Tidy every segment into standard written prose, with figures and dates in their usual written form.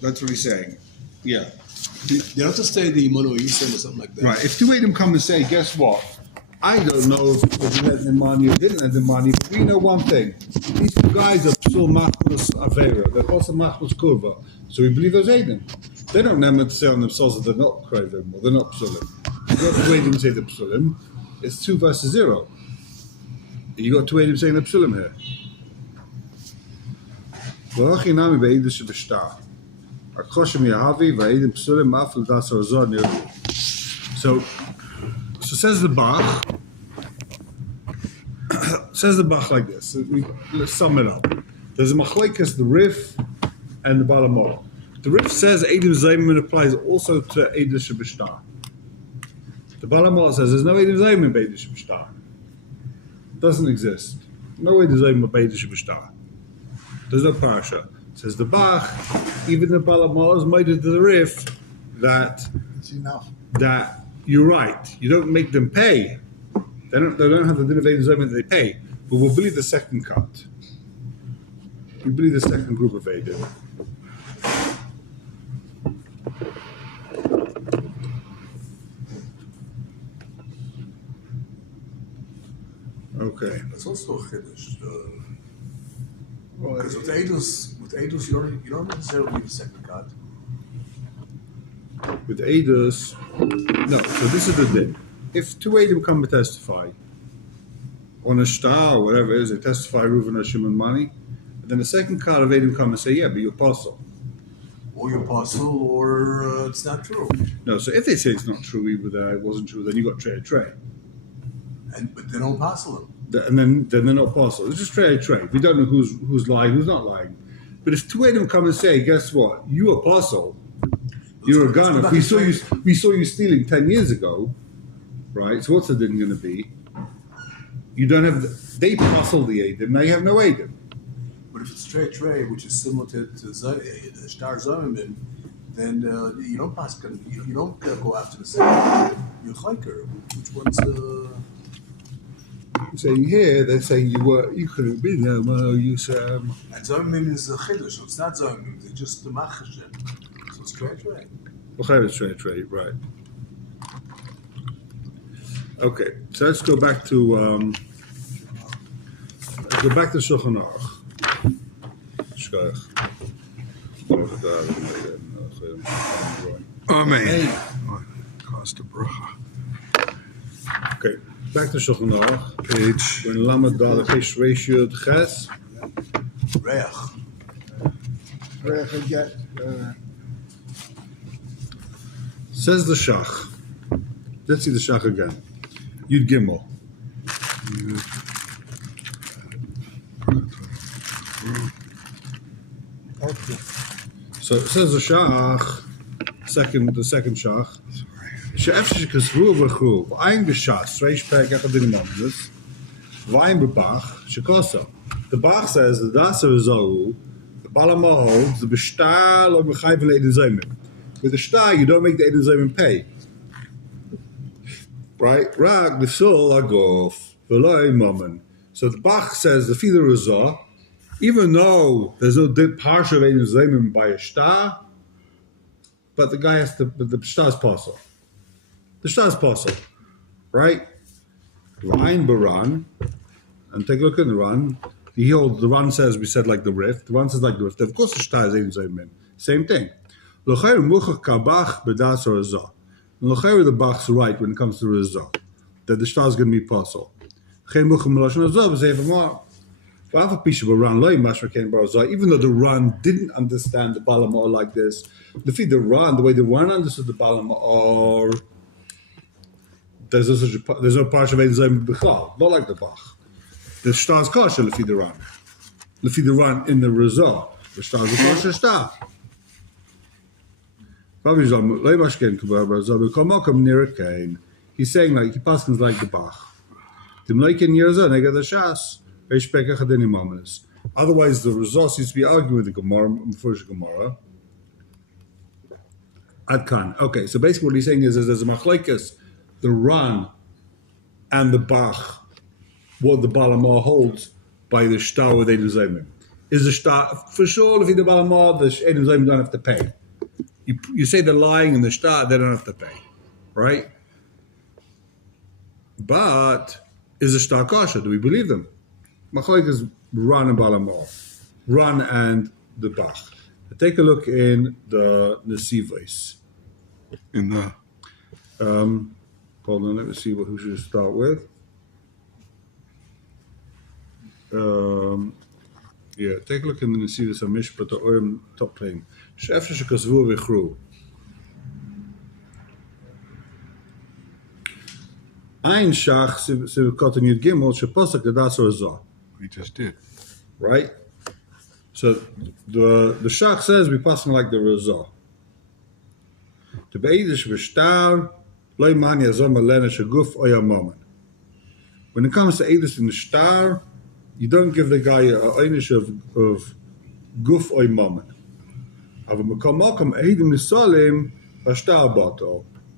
That's what he's saying. Yeah. You have to stay the monoisim or something like that. Right. If two of them come and say, guess what? I don't know if he lent the money or didn't lend the money, but we know one thing. These two guys are Psul Machmas Avera. They're also Machmas Kurva. So we believe those Aiden. They don't have to say on themselves that they're not Krevim or they're not Psulim. You got two Aiden say the Psulim. It's 2 versus 0. You got two Aiden saying the Psulim here. So says the Bach. Says the Bach like this. Let's sum it up. There's a machlekes, the Rif, and the Balamol. The Rif says Eidim Zaymin applies also to Eidim Shebishtar. The Balamol says there's no Eidim Zaymin by Eidim Shebishtar. Doesn't exist. No Eidim Zaymin by Eidim Shebishtar. There's no parasha. Says the Bach, even the Balamol is made to the Rif that it's enough. That you're right. You don't make them pay. They don't have the din of Eidim Zaymin that they pay. But we'll believe the second cut. We believe the second group of Eidim. Okay. That's also a chiddush. Because with Eidos, you don't necessarily need a second cut. With Eidos, no. So this is the din. If two Eidim come to testify on a star or whatever it is, they testify Reuven, Hashim, and Mani, and then the second cut of Eidim come and say, yeah, but you're apostle. Or you're apostle, or it's not true. No, so if they say it's not true, either that it wasn't true, then you got Trey. But they don't apostle him. And then they're not apostle. It's just Trey. We don't know who's lying, who's not lying. But if two of them come and say, guess what? You apostle, you're a gunner. We saw you stealing 10 years ago, right? So what's the din going to be? You don't have they apostle the Eidim, now you have no Eidim. But if it's Trey, which is similar to Star Zaymin, then you don't pass. You don't go after the second. You're Chayker. Which one's saying here, they're saying you couldn't be there, Mano, you said. And Zaymin is a chiddush, so it's not Zaymin, it's just the machashem. So it's Trey. Okay, it's Trey, right. Okay, so let's go back to Shulchan Aruch. Amen. Cost of bracha. Okay, back to Shulchan Aruch. Page. When Lamed Dal Fish ratio Ches. Reach again. Says the Shach. Let's see the Shach again. Yud Gimel. Okay. So it says the Shach, the second Shach. She'efsh shekasru v'chru v'ayin b'shas reish peg echad inimonus v'ayin b'bach shekoso. The Bach says the Daser Zohu, the Balama holds the b'shtar lo mechayv le'edin zaymin. With the shtar, you don't make the edin zaymin pay. Right? Rag the sul agof v'lo mammon. So the Bach says the Fila Razah, even though there's no parsha of edin zaymin by a shtar, but the guy has to. But the shtar's possible. The shtar's possible, right? Ryan Baran, and take a look at the Ran. The Ran says we said like the Rif. The Ran says like the Rif. Of course, the shtar is edin zaymin. Same thing. L'chayr muchach kabach b'das Razah. And l'chayr the Bach's right when it comes to Razah, that the shtar is going to be possible. Even though the Ran didn't understand the Balamor like this, the way the Ran understood the Balamor, there's no parsha of Eidim Zaymin b'chlal, not like the Bach. The shtar's kosher lefi the Ran in the Razah. The shtar's a kosher shtar. He's saying like he passes like the Bach. Otherwise, the Razah seems to be arguing with the Gemara. Adkan. Okay, so basically what he's saying is there's a machlekes, the Ran and the Bach, what the Balamah holds by the shtar with Eidim Zaymin. is the start for sure. If you do Balamar, the Eidim Zayim don't have to pay. You say they're lying in the start, they don't have to pay, right? But is the star kosher? Do we believe them? Machlok is Ran and Balamar, Ran and the Bach. Take a look in the Nesivos. In the Hold on, let me see who should start with. Yeah, take a look in the Nesivos Mishpat the Orim top thing. Shef shekasvu v'chru. Ein shach sivkot and yud gimel sheposak adas razah. we just did. Right? So the shach says we pass like the razah. To be'edish v'shtar loy man yazom alena shaguf oyamaman. When it comes to edus in the shtar, you don't give the guy a einish of guf oyamaman.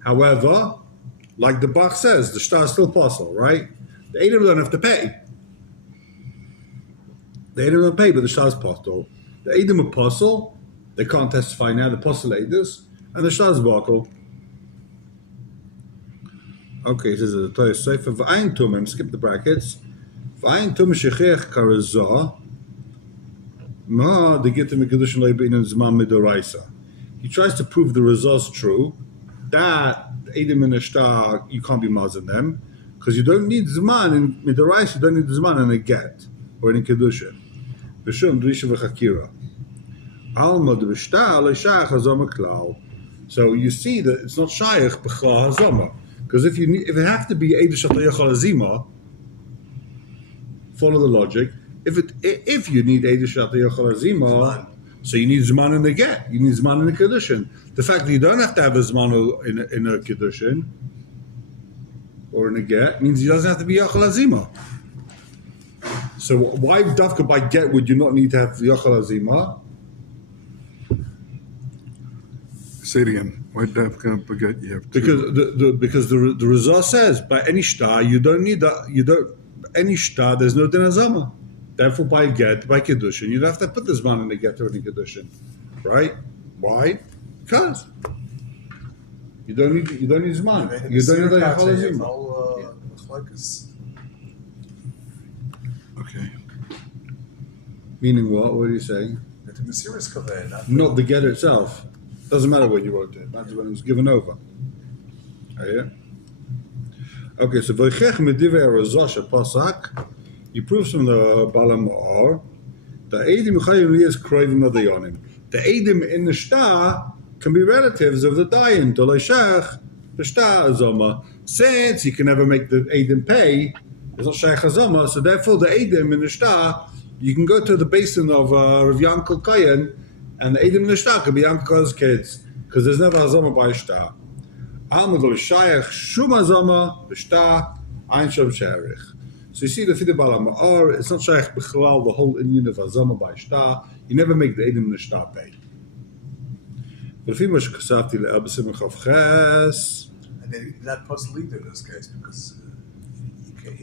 However, like the Bach says, the shtar is still possible, right? The Edom don't have to pay. The Edom don't pay, but the shtar is possible. The Edom apostle, they can't testify now, the apostle Edus, and the shtar is bottle. Okay, it says the Torah Sefer, V'ayin tumim, skip the brackets. V'ayin tum shechech karazah, Ma, the Gittim Kedushin Leibin and Zman Midoraisa. He tries to prove the results true. That Edom and Ashtar, you can't be mazin them because you don't need Zman in Midoraisa. You don't need Zman in a get or in a Kedushin. B'shum Drisha v'Chakira. Alma d'Bishtar le'Shach Hazama Klal. So you see that it's not Shayach b'Chlal Hazama because if it have to be Eidah Shatayachal Azima, follow the logic. If you need Eidah Shatayachal Azima, so you need Zman in the get. You need Zman in the Kedushin. The fact that you don't have to have a Zman in a Kedushin or in a get means he doesn't have to be Yachal Azima. So why Dafka by get would you not need to have Yachal Azima? Say it again. Why Dafka forget you have to? Because the Rizah says by any shtar you don't need that. You don't any shtar. There's no din azama. Therefore, by get, by Kedushin, you don't have to put this man in the get or in the Kedushin. Right? Why? Because you don't need Zman. You don't need the Yachal Azima. Okay. Meaning what? What are you saying? Not the get itself. Doesn't matter when you wrote it. That's when it was given over. Yeah? Okay, so V'chech medivei Razah pasak. He proves from the Balam Or the Eidim Chayim Liyas Kroivim Adayonim. The Eidim in the Shtar can be relatives of the Dayan. Doleshach, the Shtar Azoma. Since you can never make the Eidim pay, it's not Shaykh Azoma, so therefore the Eidim in the Shtar, you can go to the basin of Rav Yankel Kayan, and the Eidim in the Shtar can be Yankel's kids, because there's never Azoma by Shtar. Almadol Shaykh Shum Azoma, the Shtar, Ein Shom Sherich. So you see the Fide Balam Or, it's not Shaykh B'chalal, the whole Indian of Azama by Shtar. You never make the Eidim in the Shtar pay. But if you must Kasafti Le'abasim Chavches, and they're not puzzle either in this case because you can't,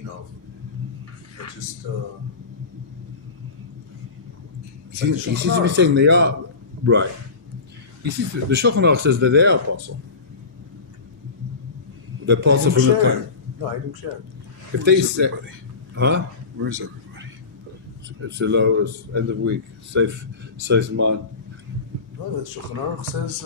they're just. He seems to be saying they are right. He seems the Shulchan Aruch says that they are apostle. They're apostle from the time. No, I don't share. If they say, huh? Where's everybody? It's the lowest end of week. Safe man. No, the Shulchan Aruch says.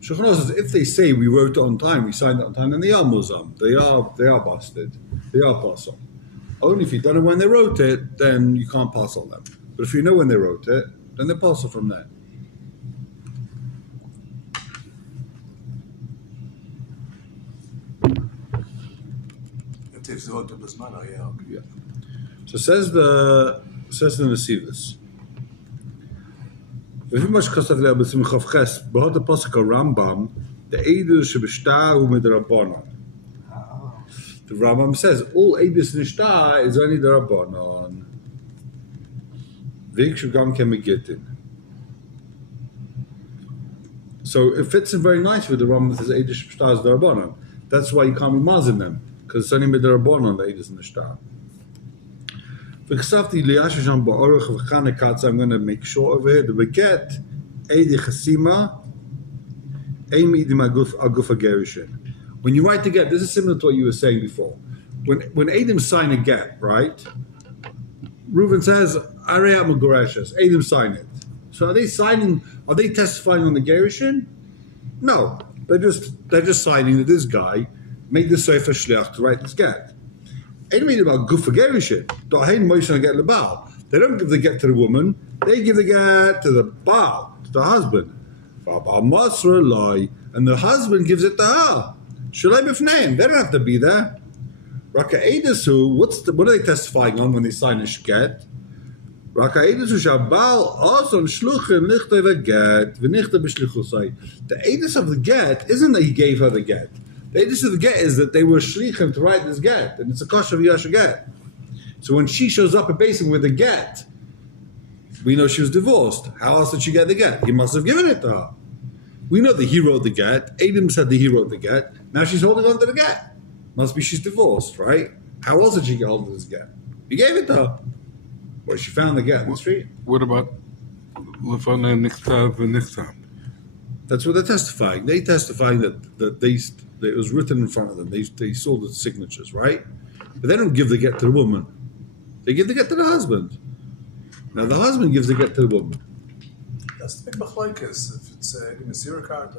Shulchan Aruch says if they say we wrote it on time, we signed it on time, then they are Muslim. They are busted. They are apostle. Only if you don't know when they wrote it, then you can't pass on them. But if you know when they wrote it, then they're apostle from there. Yeah. So says the Nesivos. If you must Kosav Le'abasim Chavches, Behot the Pasuk Rambam, the Eidus Shebishtar Hu Midrabanan. The Rambam says all Eidus Nishtar is only the Rabbanon. Vig Shugam Kemigitin. So it fits in very nice with the Rambam that says Eidus Shebishtar is the Rabbanon. That's why you can't be mazim them. Because it's only Midrabanan the Eidus Nishtar. V'chsafti liyashasham ba'orach v'chanekatz. I'm going to make sure over here the beget eidi chasima ein mi'idim aguf agerushin. When you write the get, this is similar to what you were saying before. When Adam sign a get, right? Reuven says, "Arei Magoreshes." Adam sign it. So are they signing? Are they testifying on the gerushin? No, they're just signing that this guy made the sefer shliach to write this get. Adam made about guf gerushin. Dohain Moshe get the baal. They don't give the get to the woman. They give the get to the baal, to the husband. And the husband gives it to her. Shalei b'fneim. They don't have to be there. Raka Eidasu, what are they testifying on when they sign a get? Raka Eidasu shabal ason shluchim nichte v'get v'nichte b'shlichusai. The Eidus of the get isn't that he gave her the get. The Eidus of the get is that they were shlichim to write this get, and it's a kosher v'yasha get. So when she shows up at Basin with the get, we know she was divorced. How else did she get the get? He must have given it to her. We know that he wrote the get. Adam said that he wrote the get. Now she's holding on to the get. Must be she's divorced, right? How else did she get hold of this get? He gave it to her. Well, she found the get in the street. What about Lefana Nichtav and Nichtav? That's what they're testifying. They testifying that it was written in front of them. They saw the signatures, right? But they don't give the get to the woman. They give the get to the husband. Now the husband gives the get to the woman. That's the big machlokes. If it's a Masira card,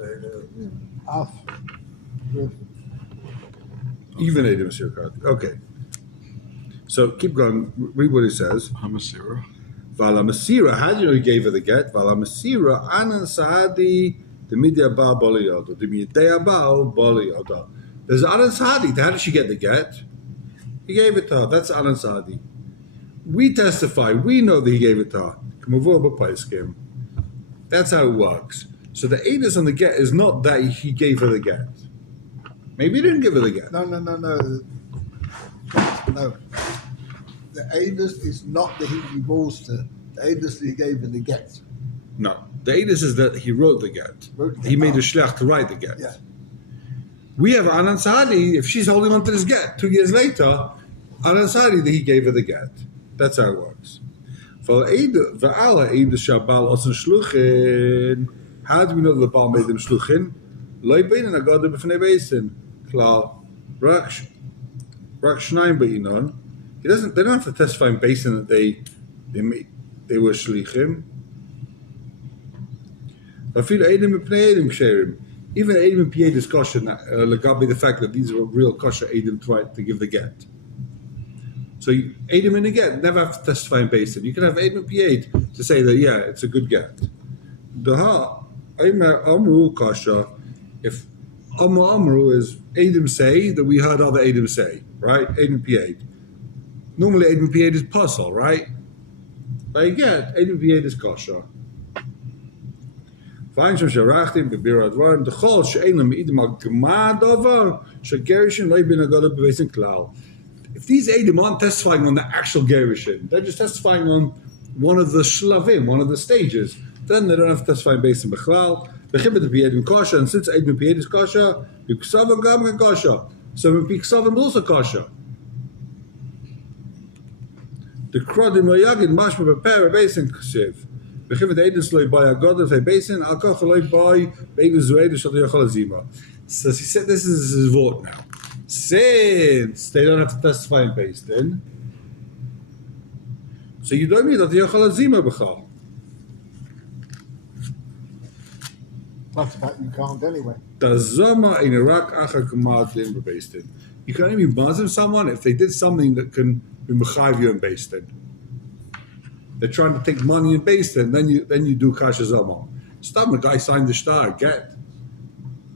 Even Adam is your card. Okay. So keep going. Read what it says. Hamasira. Vala Masira, how do you know he gave her the get? Vala Masira, Anan Saadi, the Midya Ba Baliyoda, the Midya Ba Baliyoda. There's Anan Saadi. How did she get the get? He gave it to her. That's Anan Saadi. We testify. We know that he gave it to her. That's how it works. So the Eidus on the get is not that he gave her the get. Maybe he didn't give her the get. No. The Adus is not that he divorced her. The Adus that he gave her the get. No. The Eidus is that he wrote the get. He made a shliach to write the get. Yeah. We have Anan Saadi, if she's holding on to this get, 2 years later, Anan Saadi that he gave her the get. That's how it works. How do we know that the Baal made them shluchin? Loi beinen agada b'fnei beisin. Klar, rak shnayim be'inon. They don't have to testify in Beisin that they were shlichim. Even Edom and Pied is kosher, legabi the fact that these are real kosher Edom to give the get. So Edom and the get never have to testify in Beisin. You can have Edom and Pied to say that, yeah, it's a good get. Amru kosher. If Amru is Edom say that we heard other Edom say, right? Edom Pied. Normally Edom Pied is puzzle, right? But you get Edom Pied is kosher. If these Edom aren't testifying on the actual Gerushin, they're just testifying on one of the shlavim, one of the stages, then they don't have to testify based on Bechlal. And since Edom Pied is kosher, Piksavim Gam kosher. So Piksavim also kosher. The Krodim Mayagin Mashma Beper Basin Kasiv. So he said this is his vote now. Since they don't have to testify in Beis Din, so you don't mean that the Yochel Azima B'chal. That's about you can't anyway. You can only mazim someone if they did something that can be mechayiv you in Beis Din. They're trying to take money in Beis Din, then you do kasha zoma. Stop, the guy signed the shtar, get.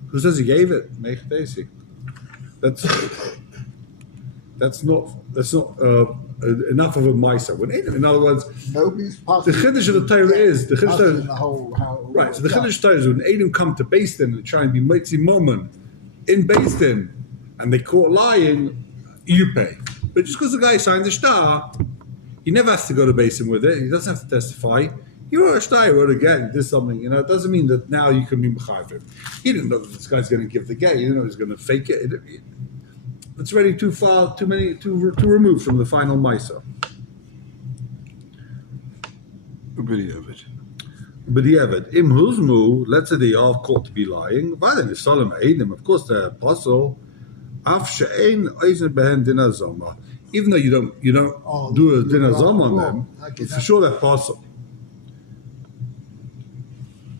Who says he gave it? That's not enough of a ma'isa. In other words, Nobody's the chiddush of the Torah is the chiddush passing the whole how right. So the chiddush Torah is when Edom come to Beis Din and try and be mitzi moment in Beis Din, and they caught lying, you pay. But just because the guy signed the shtar, he never has to go to Beis Din with it. He doesn't have to testify. He wrote a shtar, he wrote a get, he did something. It doesn't mean that now you can be mechayiv him. He didn't know that this guy's going to give the get. He didn't know he was going to fake it. It's already too removed from the final Maisa. B'diavad. B'diavad. Im huzmu, let's say they are caught to be lying. V'adin Salam Eidim, of course, the apostle. Af she'ein oizen behen dinah zoma. Even though you don't do a dinah zoma on them, it's for sure that apostle.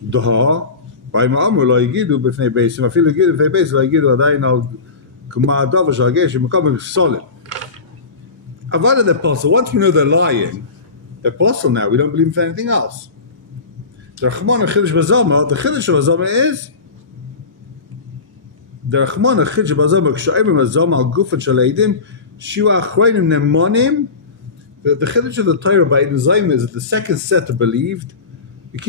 Daha. By Ma'amur lo yigidu b'fnei beisim. Afilu yigidu b'fnei beisim lo yigidu adayin al kuma'adav shal geshim becoming solid. Avada the apostle. Once we know they're lying, the apostle now we don't believe in anything else. The Rachmana Chiddush Bazama. The Chiddush Bazama is the Rachmana Chiddush Bazama. K'sho'im Bazama al gufan shal eidim shiva achreinim nemonim. The Chiddush of the Torah by Eidim Zayim is that the second set believed. When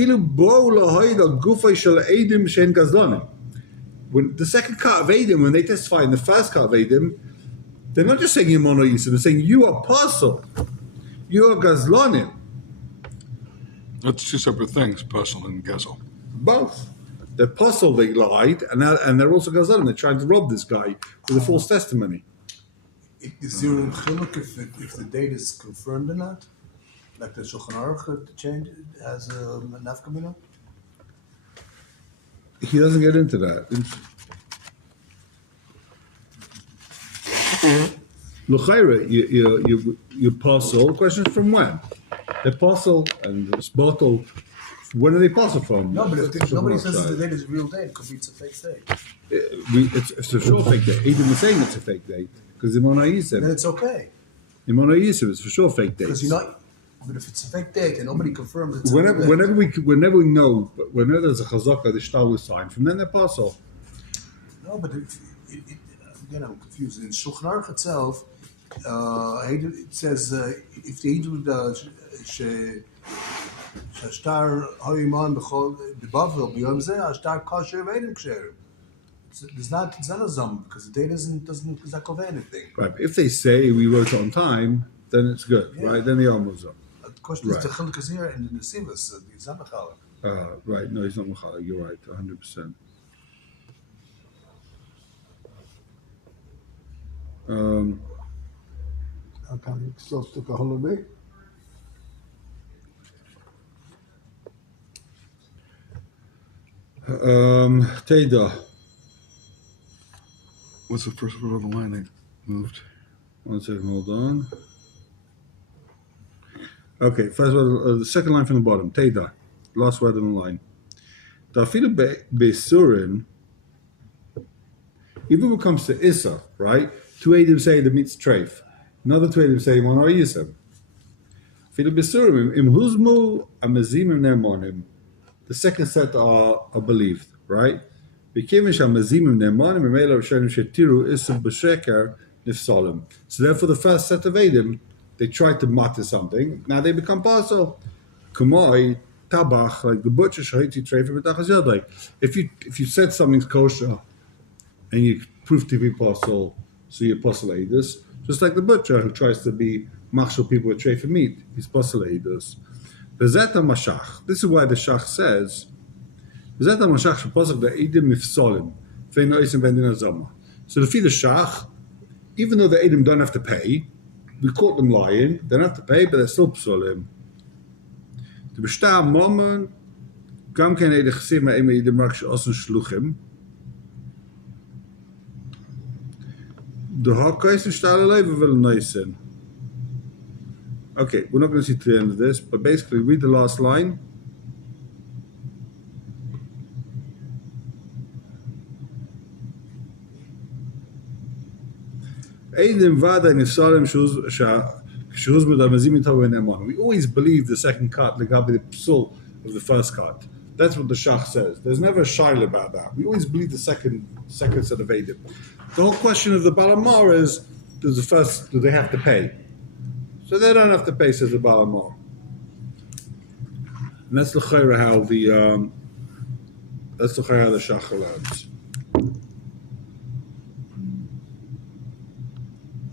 the second cut of Adam, when they testify in the first cut of Adam, they're not just saying Yimono Yisrael, they're saying you are apostle, you are Gazlonim. That's two separate things, Puzzle and Gezel. Both. The apostle, they lied, and they're also Gazlonim. They're trying to rob this guy with a false testimony. Is there a chiluk if the date is confirmed or not? Like the Shulchan Aruch change as a nafkamina? He doesn't get into that. L'chaira, your apostle. The question is from when? The apostle and this bottle. When are the apostle from? No, but if nobody says the date is a real date, it could be it's a fake date. It's a sure fake date. Edom is saying it's a fake date because Imona Yisem. Then it's okay. Imona Yisem is for sure fake date. Because you're not. But if it's a fake date and nobody confirms it's whenever we know, whenever there's a chazaka, the shtar was signed from then the apostle. No, but again, I'm confused. In Shulchan Aruch itself, it says if the Eidu shtar hoyiman b'chol b'bavel b'yom zeh shtar kosher v'edim ksher. It's not a zom because the date doesn't cover anything. Right. If they say we wrote it on time, then it's good, right? Then they are muzam. The question is the chiluk is here and the nesivas. He's not mechalek. Right. No, he's not mechalek. You're right. 100%. How come you still took a holiday? Teda. What's the first word of the line they moved? One second, hold on. Okay, first word, the second line from the bottom. Teda. Last word on the line. Dafilu besurin. Even when it comes to Issa, right? Two Eidim say the meets treif. Another two Eidim say one or Yisem. Filu besurim im huzmu amazimim ne'monim. The second set are believed, right? So therefore, the first set of Eidim, they tried to matter something. Now they become partial. Kumoi tabach, like the butcher shahiti treif b'tachas yadai. If you said something's kosher and you prove to be partial, so you're partial Eidus, just like the butcher who tries to be machshel people with treif meat, he's partial Eidus. Bezeta mashach. This is why the shach says, Bezeta mashach shepasach the Eidim mifsolim fein oisim ben din azama. So to feed the shach, even though the Eidim don't have to pay, we caught them lying. They don't have to pay, but they're still psolim. The b'shtar moment, gam ken Eidim chesed ma'im Eidim rak she'osun shluchim. The hakais v'shtar alei v'vel noisen. Okay, we're not going to see to the end of this, but basically read the last line. We always believe the second cut, the psul of the first cut. That's what the shach says. There's never a shaila about that. We always believe the second set of Eidim. The whole question of the Balamar is, do they have to pay? So they don't have to pay, says the Balamar. And that's the chayra how the shach learns.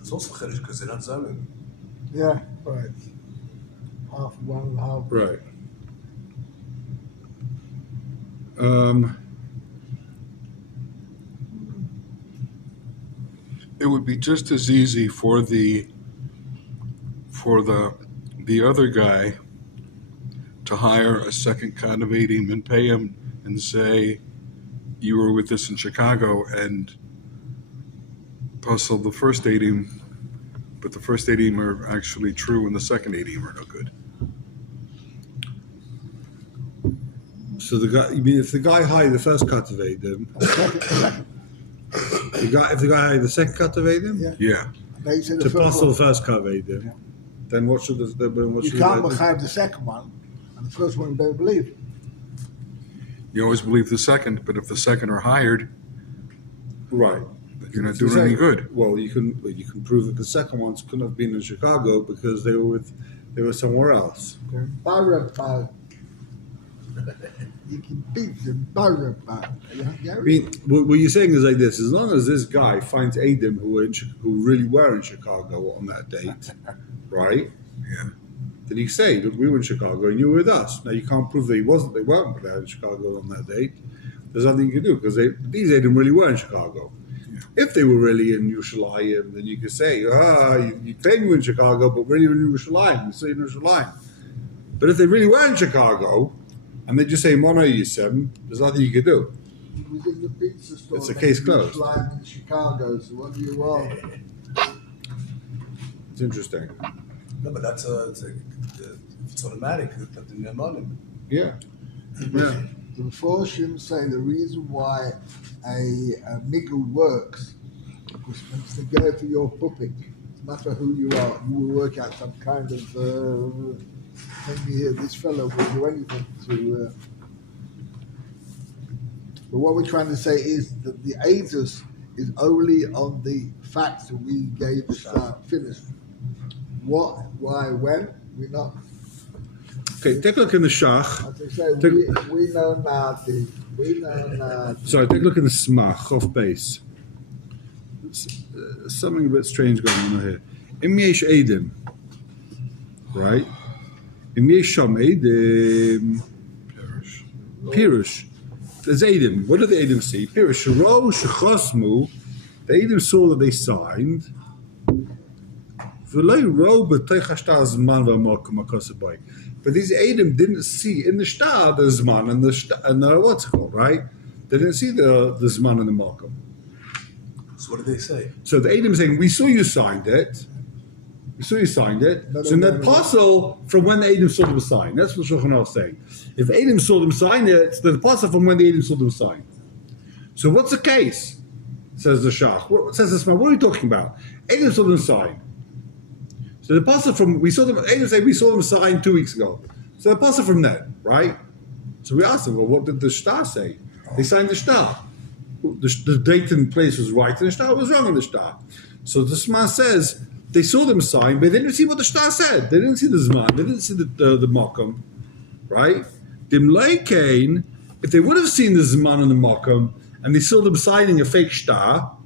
It's also chiddush because they're not zalim. Yeah, right. Half one, half. Right. It would be just as easy for the other guy to hire a second Kanavedim and pay him and say, you were with us in Chicago and puzzle the first Adim, but the first Adim are actually true and the second Adim are no good. So the guy, you mean if the guy hired the first Katavedim, if the guy hired the second Katavedim, Yeah. They said the to first puzzle one. the first Katavedim, then what should You can't mechayiv the second one, and the first one you don't believe. You always believe the second, but if the second are hired, Right. you're not So doing any good. Well, you can prove that the second ones couldn't have been in Chicago because they were somewhere else. Barabah. You can beat them. Barabah. I mean, what you're saying is like this: as long as this guy finds Adam who really were in Chicago on that date, right? Yeah. Then he say, "Look, we were in Chicago and you were with us." Now you can't prove that they weren't there in Chicago on that date. There's nothing you can do because these Adam really were in Chicago. Yeah. If they were really in Yerushalayim, then you could say, you claim you were in Chicago, but really in Yerushalayim. You say in Yerushalayim. But if they really were in Chicago, and they just say Mono Yisem, there's nothing you can do. We did the pizza store. It's a case closed. Flying in Chicago, so what do you want? It's interesting. No, but if it's automatic, then they're not in. Yeah. Yeah. The Mephoshim say the reason why a migul works is it's to go for your puppet. No matter who you are, you will work out some kind of thing here. This fellow will do anything to. But what we're trying to say is that the Azus is only on the facts that we gave finished. What, why, when, we're not. Okay, take a look in the Shach. As I say, we know nothing. We know nothing. Sorry, take a look in the Smach, off base. Something a bit strange going on here. Im yesh Edim, right? Im yesh Sham Edim. Pirush. There's Edim. What did the Edim see? Pirush. Sharo Shechosmu. The Edim saw that they signed. But these Adam didn't see in the shtar the Zman and the what's it called, right? They didn't see the Zman and the Malkum. So what did they say? So the Adam is saying, we saw you signed it. We saw you signed it. No, So in that puzzle from when the Adam saw them sign. That's what Shulchan Aruch is saying. If Adam saw them sign it, then the puzzle from when the Adam saw them sign. So what's the case? Says the Shach. Says the Smach. What are you talking about? Adam saw them sign. So the pasuk from we saw them. Adam say we saw them sign 2 weeks ago. So the pasuk from then, right? So we asked them, well, what did the shtar say? They signed the shtar. The date and place was right, and the shtar was wrong in the shtar. So the Zman says they saw them sign, but they didn't see what the shtar said. They didn't see the Zman. They didn't see the Mokum, right? Dimlei Kain, if they would have seen the Zman and the Mokum, and they saw them signing a fake shtar,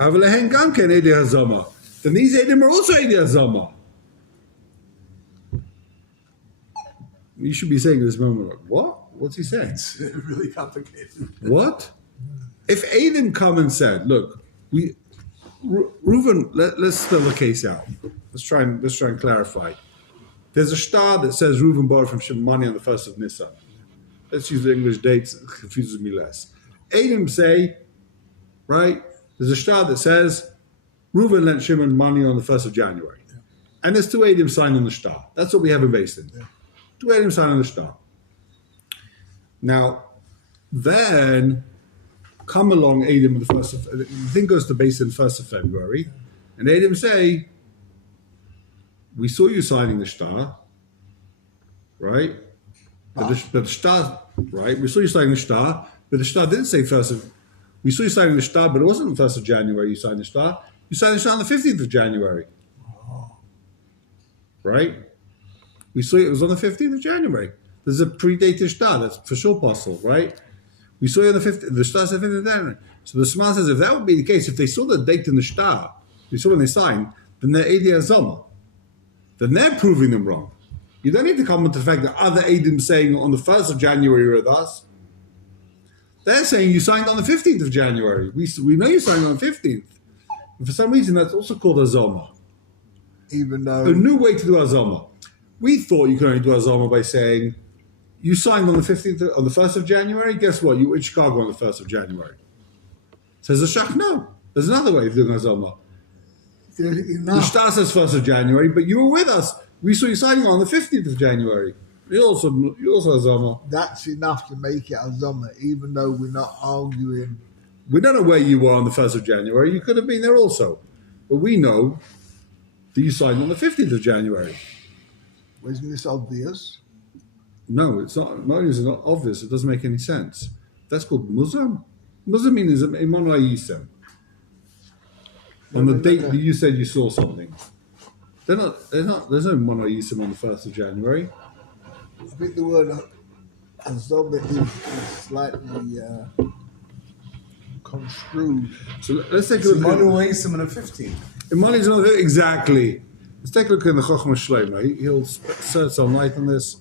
Havlehen Gam Ken Edei Hazama. Then these Edom are also Edei Hazama. You should be saying at this moment, like, what? What's he saying? It's really complicated. What? If Edom come and said, look, Reuven, let's spell the case out. Let's try and clarify. There's a shtar that says Reuven borrowed from Shimon on the 1st of Nisan. Let's use the English dates, it confuses me less. Edom say, right, there's a shtar that says Reuven lent Shimon money on the 1st of January. Yeah. And there's two Edom signed on the shtar. That's what we have in Beis Din. Yeah. Two Edom signed on the shtar. Now, then come along Edom on the 1st of, the thing goes to Beis Din 1st of February, and Edom say, we saw you signing the shtar, right? But the shtar, right? We saw you signing the shtar, but the shtar didn't say 1st of, we saw you signing the shtar, but it wasn't the 1st of January you signed the shtar. You signed the shtar on the 15th of January. Right? We saw it was on the 15th of January. There's a predated shtar, that's for sure possible, right? We saw it on the 15th, the shtar said 15th of January. So the Smart says if that would be the case, if they saw the date in the shtar, we saw when they signed, then they're Edei Hazama. Then they're proving them wrong. You don't need to comment the fact that other Edom saying on the 1st of January you're with us. They're saying you signed on the 15th of January. We know you signed on the 15th. And for some reason, that's also called Hazama. Even though A new way to do Hazama. We thought you could only do Azama by saying, you signed on the 15th, on the 1st of January. Guess what? You were in Chicago on the 1st of January. Says the Shach, no. There's another way of doing Azama. The Shtar says 1st of January, but you were with us. We saw you signing on the 15th of January. You also Azama. That's enough to make it Azama, even though we're not arguing. We don't know where you were on the 1st of January. You could have been there also. But we know that you signed on the 15th of January. Wasn't this obvious? No, it's not. Not only is it not obvious, it doesn't make any sense. That's called Muzam. Muzam means Iman Ra'isem. On the date that you said you saw something. They're not, there's no Iman Ra'isem on the 1st of January. I think the word Azama is slightly construed. So let's take a So look Manu at Eisim on the 15th. Iman is not exactly. Let's take a look at the Chochmah Shleima. He'll shed some light on this,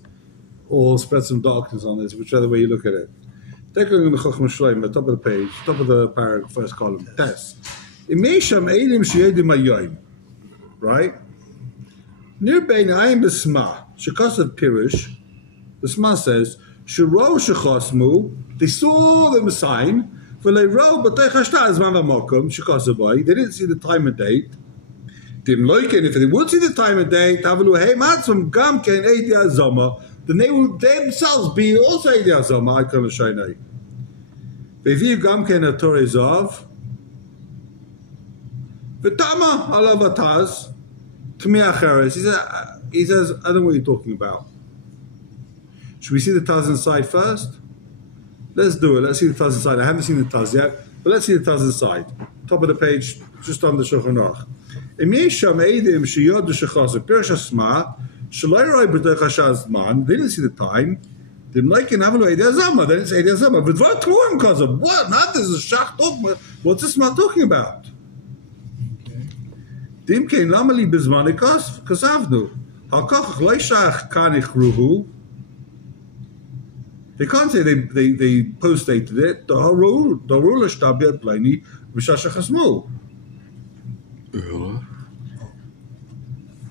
or spread some darkness on this, whichever way you look at it. Take a look at the Chochmah Shleima, top of the page, top of the paragraph, first column. Test. Imesham Eilim Sheyedim Ayoim. Right? Near Bein Ayim B'Sma, Shekasav Pirish, the Sma says, Shiro Shechosmu, they saw them sign, they didn't see the time and date. If they would see the time and date, then they would themselves be also Eidi Azama. I can't show you. Veviv Gamken a Torah Zav. V'tama alav ataz Tmi Acheres. He says, I don't know what you're talking about. Should we see the Taz inside first? Let's do it. Let's see the Taz inside. I haven't seen the Taz yet, but let's see the Taz inside. Top of the page, just under Shulchan Aruch. Im yesham eidim sheyod shechaz pirish asma shalai roi b'tei chashaz man. They didn't see the time. They didn't like in Avalu Eidei Azama. They didn't say Eidei Azama. But what Tmurim because of what? Not this is Shach talking. What's this man talking about? Dim kein lamali bizmanikas kasavnu. Hakach leishach kanich ruhu. They can't say they post-dated it. The rule is tabiat blini v'shasha chasmu.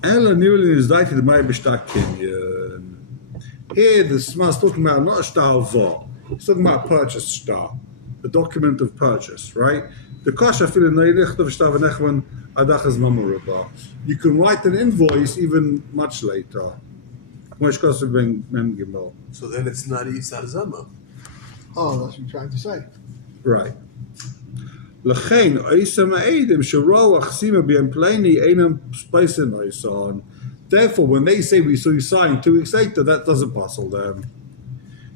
Ella newly is dated the May B'Shtak Kenyan. Here the Sma's talking about not a star of va. He's talking about purchase star, the document of purchase, right? The kasha fil neidich of shtar v'nechman adach az mamuraba. You can write an invoice even much later. So then it's not Isa Zama. Oh, that's what you're trying to say. Right. L'chein oisam ha'edim shero achsima b'yem pleini einam spicing oisan. Therefore, when they say we saw you sign 2 weeks later, that doesn't puzzle them.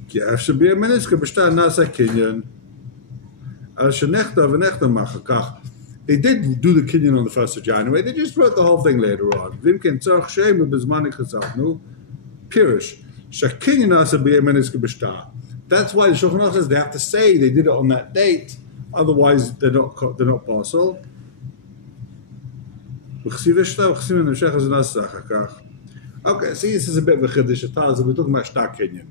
Ki afshe b'yem meniska b'shtar nasa kinyan. Al shenechta v'nechta machakach. They did do the kinyan on the 1st of January. They just wrote the whole thing later on. V'imken tzarch sheim b'zmani chazavnu. Pirish. Shakinyan nasa b'yem meniska b'shtar. That's why the Shulchan Aruch says they have to say they did it on that date. Otherwise, they're not parcel. Okay, see, this is a bit of a chiddush. We're talking about Shtar Kenyan.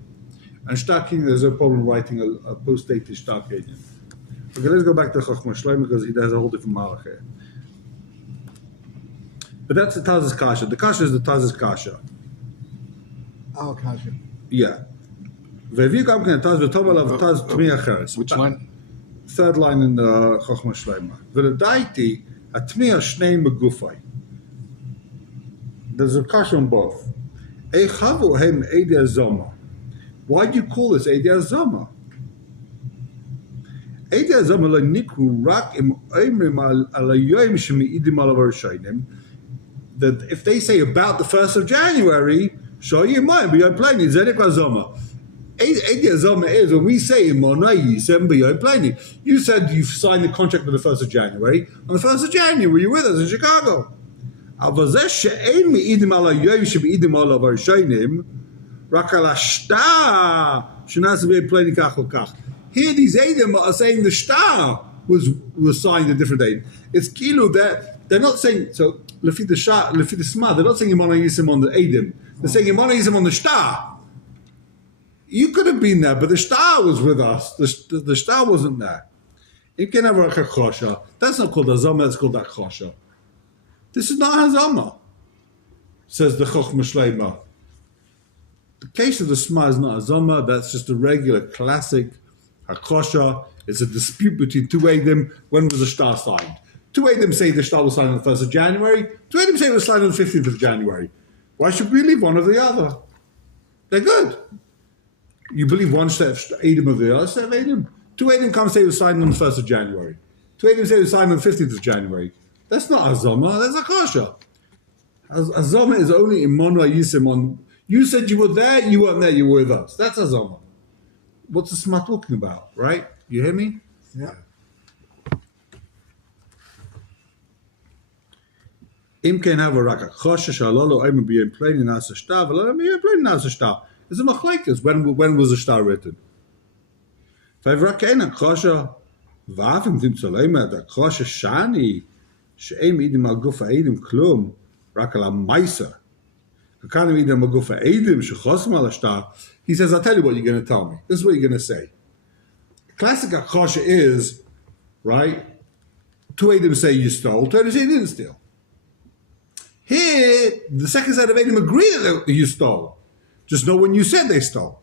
And Shtar Kenyan, there's no problem writing a post-dated Shtar Kenyan. Okay, let's go back to Chochmah Shleima because he has a whole different malach here. But that's the Taz's Kasha. The Kasha is the Taz's Kasha. Oh, Kasha. Yeah. Which line? Third line in the Chochmah Shleima. V'ledaiti atmiya shnei megufay. There's a kasha on both. Eichavu hem Eidei Azama. Why do you call this Eidei Azama? Eidei Azama lo nikru rak im oimrim al hayoyim shemi'idim alav harishayim. That if they say about the 1st of January, show you mine, but you're playing it. Zenik Azama. Eidei Azama is when we say you said you signed the contract on the 1st of January. On the 1st of January, you were with us in Chicago. Here, these Eidim are saying the star was signed a different date. It's kilu that they're not saying so. Lefi the Sma, they're not saying Imana Yisim on the Eidim. They're saying Imana Yisim on the star. You could have been there, but the star was with us. The star wasn't there. You can have a chosha. That's not called Azama, that's called Chosha. This is not Hazama, says the Chochmah Shleima. The case of the Sma is not a Zoma, that's just a regular classic Hakosha. It's a dispute between two Eidim. When was the Shtar signed? Two Eidim say the Shtar was signed on the 1st of January. Two Eidim say it was signed on the 15th of January. Why should we believe one or the other? They're good. You believe one set of Eidim of the other set of Eidim? Two Eidim come say it was signed on the 1st of January. Two Eidim say it was signed on the 15th of January. That's not a Zoma, that's a Kasha. A Zoma is only in Monra Yisim on. You said you were there, you weren't there, you were with us. That's a Zoma. What's the Sma talking about, right? You hear me? Yeah. Im kein have a raka Kasha shalolo I'm being plain in Asa Shtar, but I'm being plain in Asa Shtar. It's a machlekes. When was the Shtar written? If raka in a Kasha, Vafim Tim Salema, the Kasha Shani, Sheim Idim al Gufa Idim Klum, Raka la Maisa. He says, I'll tell you what you're going to tell me. This is what you're going to say. Classic Akasha is, right, two Eidim say you stole, two Eidim say you didn't steal. Here, the second set of Eidim agree that you stole. Just know when you said they stole.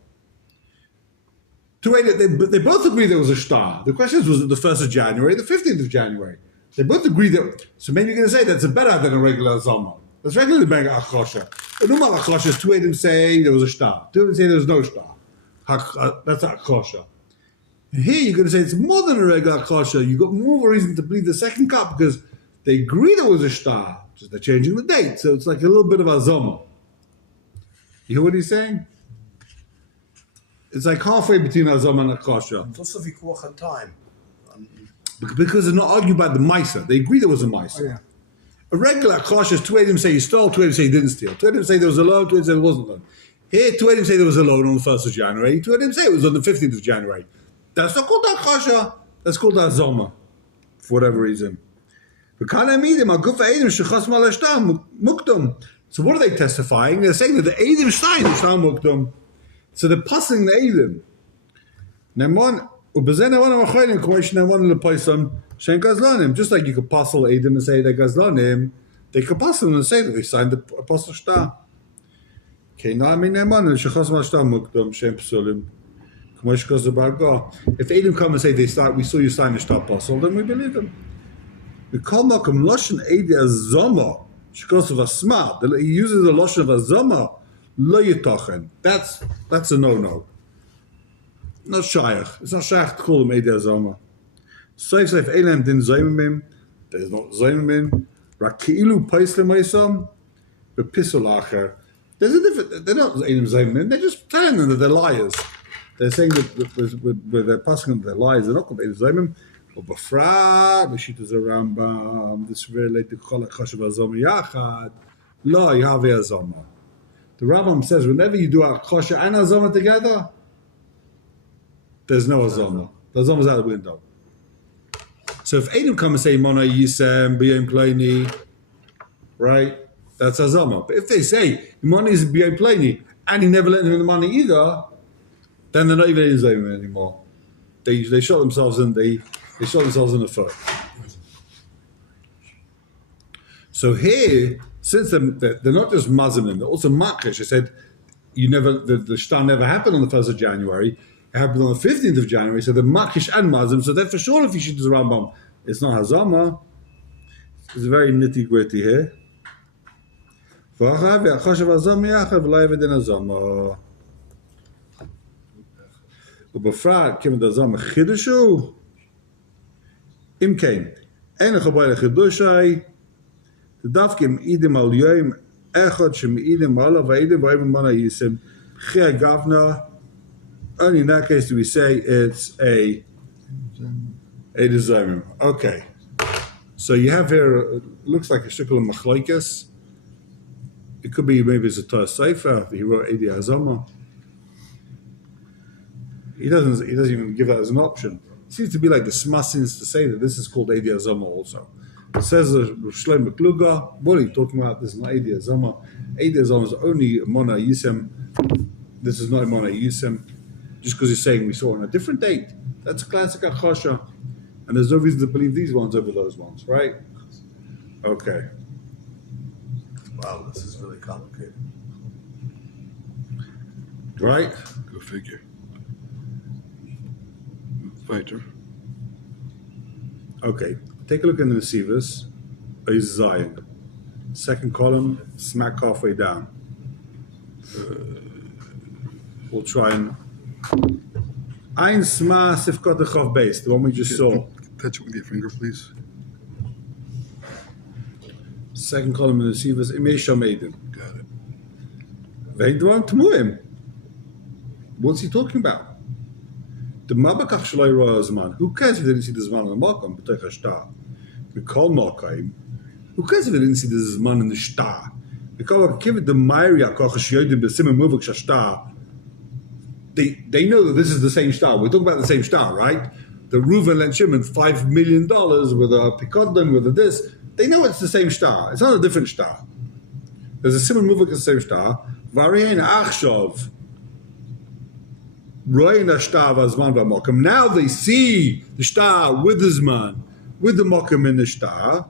Two Eidim, they both agree there was a shtar. The question is, was it the 1st of January, the 15th of January? They both agree that, so maybe you're going to say that's better than a regular Zoma. That's regularly being a Akasha. A normal Akasha is two Eidim saying there was a shtar. Two Eidim say there was no shtar. That's Akasha. Here you're going to say it's more than a regular Akasha. You've got more of a reason to believe the second cup because they agree there was a shtar. Just they're changing the date. So it's like a little bit of a Zoma. You hear what he's saying? It's like halfway between a Zoma and Akasha. What's the vikuach on time? Because they're not arguing about the Maisa. They agree there was a Maisa. Oh, yeah. A regular Akasha is two Eidim say you stole, two Eidim say you didn't steal. Two Eidim say there was a loan, two Eidim say there wasn't a loan. Here, two Eidim say there was a loan on the 1st of January, two Eidim say it was on the 15th of January. That's not called Akasha, that's called Zoma, for whatever reason. So what are they testifying? They're saying that the Eidim stein is Shtar Mukdam. So they're passing the Eidim. Just like you could passel Eidim and say they're Gazlanim, they could passel them and say that they signed the Apostle Shtar. If Eidim come and say we saw you sign the Shtar Apostle, then we believe them. We call Malcolm Loshen Eidi as Zoma, because of a smart. He uses the Loshen of a Zoma, lo yitochen. That's a no-no. Not shaykh. It's not shaykh to call him Eidi as Zoma. Seif Elam din Zaymim, there's not Zaymim. Rakilu Paislim Maisom, but Pissul Acher. There's a different, they're not Edim Zaymim, they're just telling them that they're liars. They're saying that with their passing of their lies, they're not called Edim Zaymim. But Befra, Beshitas Rambam, this related to Chol HaKoshav HaZoma Yachad, Lo Yahavi HaZoma. The Rambam says whenever you do a Kosher and a Zoma together, there's no Azoma. The Azoma's out the window. So if Eidim come and say Mona Yisem, B'yom Pleni, right, that's Azoma. But if they say Mona is B'yom Pleni and he never let him in the money either, then they're not even in Zoma anymore. They shot themselves in the foot. So here, since they're not just Mazimim, they're also Makish. They said the Shtar never happened on the 1st of January. It happened on the 15th of January. So the Makish and Mazim. So then for sure, if you shoot the Rambam, it's not Hazama. It's very nitty gritty here. ובפרט, כיוון דזם חידשו, אם כן, אין לך בעיה לחידושי, דווקא אם אידם על יום אחד שמאידם עליו, והאידם ואידם מנה יישם, בכי הגבנה, only in that case do we say it's a design. Okay. So you have here, it looks like a shikul of machlaikas. It could be maybe it's a Torah Sefer, he wrote Edi Hazama. He doesn't even give that as an option. It seems to be like the Smasins to say that this is called Edi Hazama also. It says Shloim Bekluga, what are you talking about? This is not Edi Hazama. Edi Hazama is only Mona Yisem. This is not Mona Yisem. Just because he's saying we saw it on a different date. That's a classic Achasha. And there's no reason to believe these ones over those ones, right? Okay. Wow, this is really complicated. Right? Go figure. Weiter. Okay. Take a look in the Nesivos. Is Zion. Second column, smack halfway down. We'll try and Ein Sma Sifkot Chav base, the one we just saw. Touch it with your finger, please. Second column in the Nesivos, Imei Shamedim. Got it. Ve'idvam Tmuim. What's he talking about? The Mabakach Shalai Roa Zman. Who cares if they didn't see the Zman on the Malkam? B'tech HaShtar. We call Malkaim. Who cares if they didn't see the Zman in the Shtar? We call Kivet the Ma'iri HaKoch HaShiyodim B'Simon Muvak Shashtar. They know that this is the same star. We're talking about the same star, right? The Reuven lent Shimon $5 million with a Pikodon, with a this. They know it's the same star. It's not a different star. There's a Simon Muvak the same star. Varian Achshov. Roin Ashtar Vazman V'Mokim. Now they see the star with the Zman, with the Mokim in the star.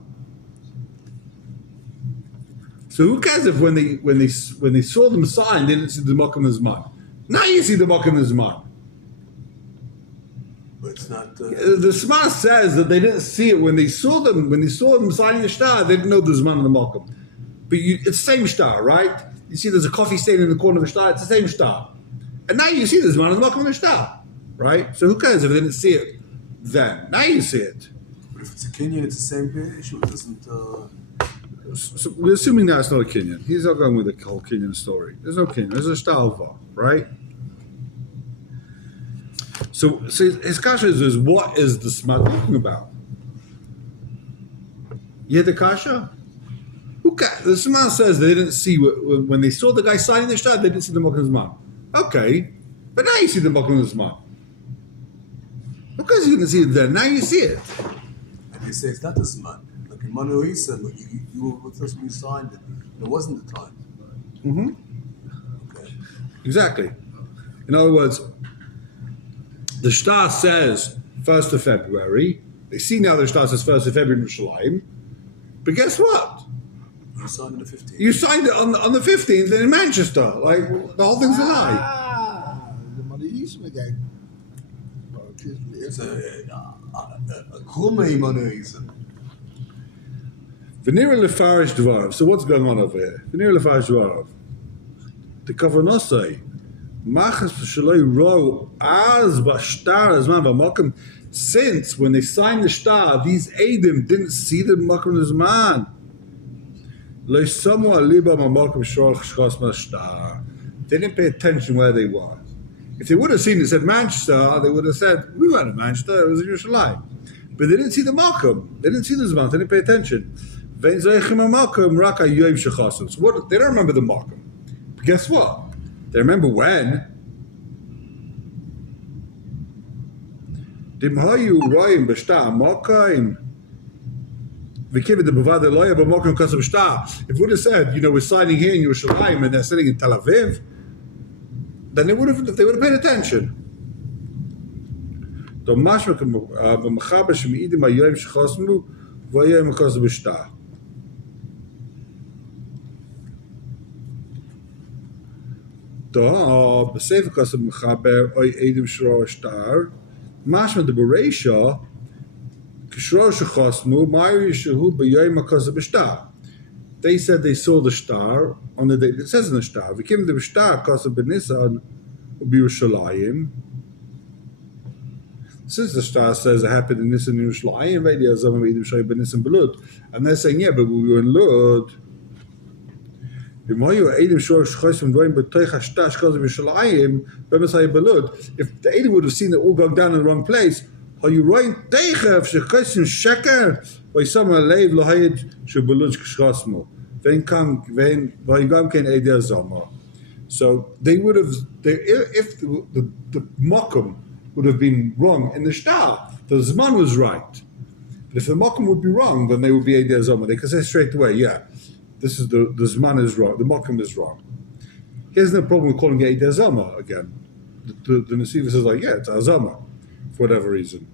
So who cares if when they saw them sign, they didn't see the Mokim and Zman? Now you see the Mokim and Zman. But it's not. The Sma says that they didn't see it when they saw them signing the star. They didn't know the Zman and the Mokim. But it's the same star, right? You see, there's a coffee stain in the corner of the star. It's the same star, and now you see the Zman and the Mokim and the star, right? So who cares if they didn't see it then? Now you see it. But if it's a Kenyan, it's the same issue. It doesn't. So we're assuming now it's not a Kenyan. He's not going with the whole Kenyan story. There's no Kenyan. There's a Stalva, right? So his kasha is what is the Sma talking about? You hear the kasha? The Sma says they didn't see when they saw the guy signing the shtar, they didn't see the Mokim Zman. Okay, but now you see the Mokim Zman. Because you didn't see it then, now you see it. And they say it's not the Zman. Like in Manu Isa, you were with us when you signed it. It wasn't the time. Mm-hmm. Okay. Exactly. In other words, the star says 1st of February. They see now the star says 1st of February in Yerushalayim. But guess what? You signed on the 15th. You signed it on the 15th in Manchester. Like, the whole thing's a lie. The money Eastman again. It's a Chumei Manu Isa. Venera Lefarish Dvarov. So what's going on over here? Venera Lefarish Dvarov. The Kavanosai. Machas Shaloi Ro Az Bashtar Azman V'Mokim. Since when they signed the star, these Adim didn't see the Mokim Zman. Lo Samu Aliba Mamokim Shor Chshkos Mashtar. They didn't pay attention where they were. If they would have seen it said Manchester, they would have said, we weren't in Manchester, it was in Yerushalayim. But they didn't see the Mokim. They didn't see the Zman. They didn't pay attention. So what, they don't remember the Mokim. But guess what? They remember when. If would have said, we're signing here in Yerushalayim and they're sitting in Tel Aviv, then they would have paid attention. בספר כסף מחבר אוי עדים שרו השטר משמע דברישה כשרו שחוסמו מהי שהוא ביום הכסף בשטר. They said they saw the star on the day it says in the star וכיוון דבשטר כסף בניסן ובירושלים. Since the star says it happened in Nisan in Yerushalayim, and they're saying, yeah, but we were in Lod. If the Adam would have seen it all going down in the wrong place, so they would have, if the Mokum would have been wrong in the star, the Zman was right. But if the Mokum would be wrong, then they would be Eidei Zoma. They could say straight away, yeah, this is the Zman is wrong, the Mokum is wrong. Here's no problem with calling it Eidei Zoma again. The Nesiva says like, yeah, it's Azama, for whatever reason.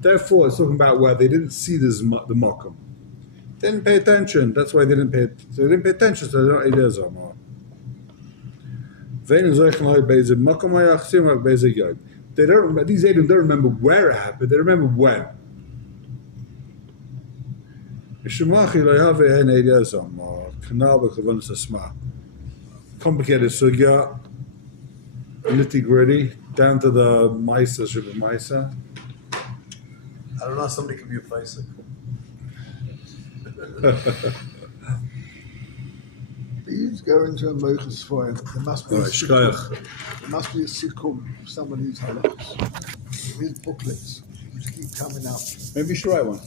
Therefore, it's talking about where they didn't see the Mokum. They didn't pay attention. That's why they didn't pay attention, so they don't eat as more. They don't. These Edom don't remember where it happened. They remember when. Complicated sugya, nitty gritty, down to the Maisa, Shibba Maisa. I don't know how somebody could be a Paisik. Please go into a Mochus for it. There must be a sikkum. There must be a sikkum of some of these halachas. These booklets which keep coming up. Maybe you should write one.